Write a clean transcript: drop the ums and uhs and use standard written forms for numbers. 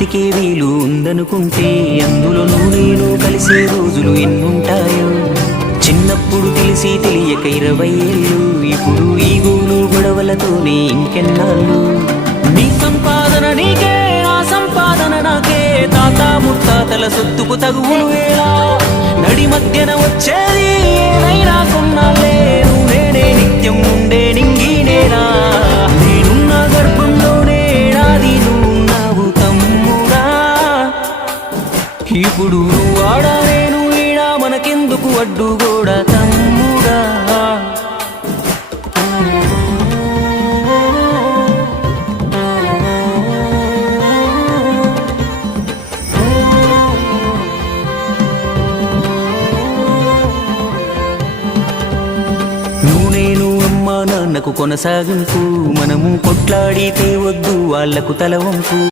బ్రతికే వీలు ఉందనుకుంటే అందులో నేను కలిసే రోజులు ఎన్నుంటాయో. చిన్నప్పుడు తెలిసి తెలియక 20 ఏళ్ళు, ఇప్పుడు ఈ గోలు గొడవలతోనే ఇంకెన్నాళ్ళు. నీ సంపాదన నీకే, ఆ సంపాదన నాకే, తాత ముత్తాతల సొత్తుకు తగువులు వేళ. నడి మధ్యన వచ్చేది ఏదైనా కొన్నాళ్ళే, నేనే నిత్యం ఉండే నింగినేనా. నేనున్న గర్భంలోనే ఏడాది నువ్వున్నావు తమ్ముడా. ఇప్పుడు వాడా నేను ఈడా, మనకెందుకు అడ్డు కూడా తమ్ముడా. నేను అమ్మా నాన్నకు కొనసాగింపు, మనము కొట్లాడితే వద్దు వాళ్లకు తలవంపు.